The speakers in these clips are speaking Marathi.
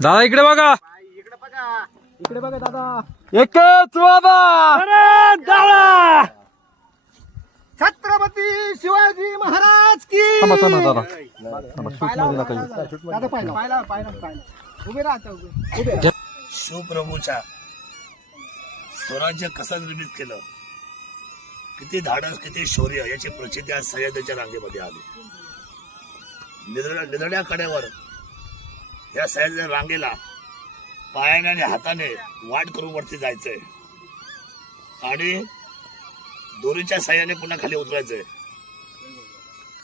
दादा इकडे बघा, इकडे बघा दादा. एकच वादा. दादा छत्रपती शिवाजी महाराज की. थांबा थांबा दादा, थांबा, शूट मध्ये नका येऊ. दादा पाहिला उभे राहता उभे. शिवप्रभूच्या स्वराज्य कसं निर्मित केलं, किती धाडस किती शौर्य याची प्रचिती आज सह्याद्रीच्या रांगेमध्ये आली. निधड्या कड्यावर या सह्याद्री रांगेला पायाने आणि हाताने वाट करून वरती जायचंय आणि दोरीच्या साह्याने पुन्हा खाली उतरायचंय.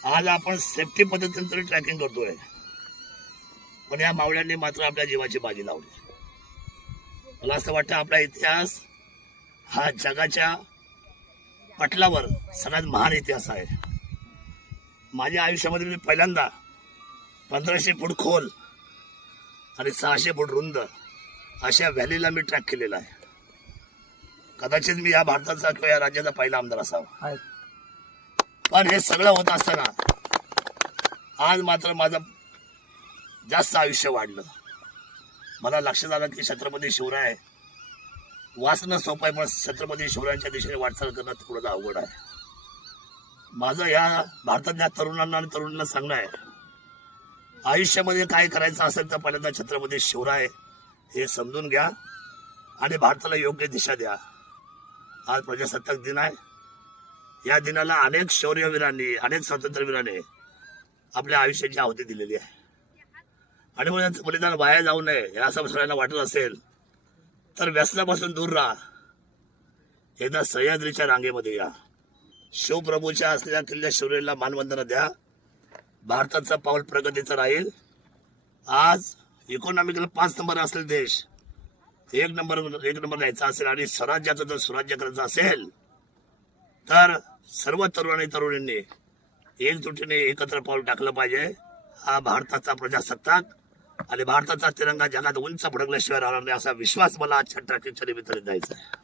आज आपण सेफ्टी पद्धतीने तरी ट्रॅकिंग करतोय, पण या मावळ्यांनी मात्र आपल्या जीवाची बाजी लावली. मला असं वाटतं आपला इतिहास हा जगाच्या पटलावर सगळ्यात महान इतिहास आहे. माझ्या आयुष्यामध्ये मी पहिल्यांदा 1500 फूट खोल आणि 600 फूट रुंद अशा व्हॅलीला मी ट्रॅक केलेला आहे. कदाचित मी या भारताचा किंवा या राज्याचा पहिला आमदार असावा. पण हे सगळं होत असताना आज मात्र माझं जास्त आयुष्य वाढलं. मला लक्षात आलं की छत्रपती शिवराय वाचणं सोपं आहे, पण छत्रपती शिवरायांच्या दिशेने वाटचाल करणं थोडं अवघड आहे. माझं या भारतातल्या तरुणांना आणि तरुणांना सांगणं आहे, आयुष्यामध्ये काय करायचं असेल तर पहिल्यांदा छत्रपती शिवराय हे समजून घ्या आणि भारताला योग्य दिशा द्या. आज प्रजासत्ताक दिन आहे. या दिनाला अनेक शौर्यवीरांनी, अनेक स्वातंत्र्यवीरांनी आपल्या आयुष्याची आहुती दिलेली आहे आणि मग त्यांचं बलिदान वाया जाऊ नये हे असं सगळ्यांना वाटत असेल तर व्यसनापासून दूर राहा. एकदा सह्याद्रीच्या रांगेमध्ये या, शिवप्रभूच्या असलेल्या किल्ल्या शौर्याला मानवंदना द्या. भारताचं पाऊल प्रगतीचं राहील. आज इकॉनॉमिकल 5 नंबर असलेला देश एक नंबर द्यायचा असेल आणि स्वराज्याचं जर सुराज्य करायचं असेल तर सर्व तरुण आणि तरुणींनी एकजुटीने एकत्र पाऊल टाकलं पाहिजे. हा भारताचा प्रजासत्ताक आणि भारताचा तिरंगा जगात उंच फडकल्याशिवाय राहणार नाही असा विश्वास मला आजच्या ट्रॅकिंगच्या निमित्ताने द्यायचा आहे.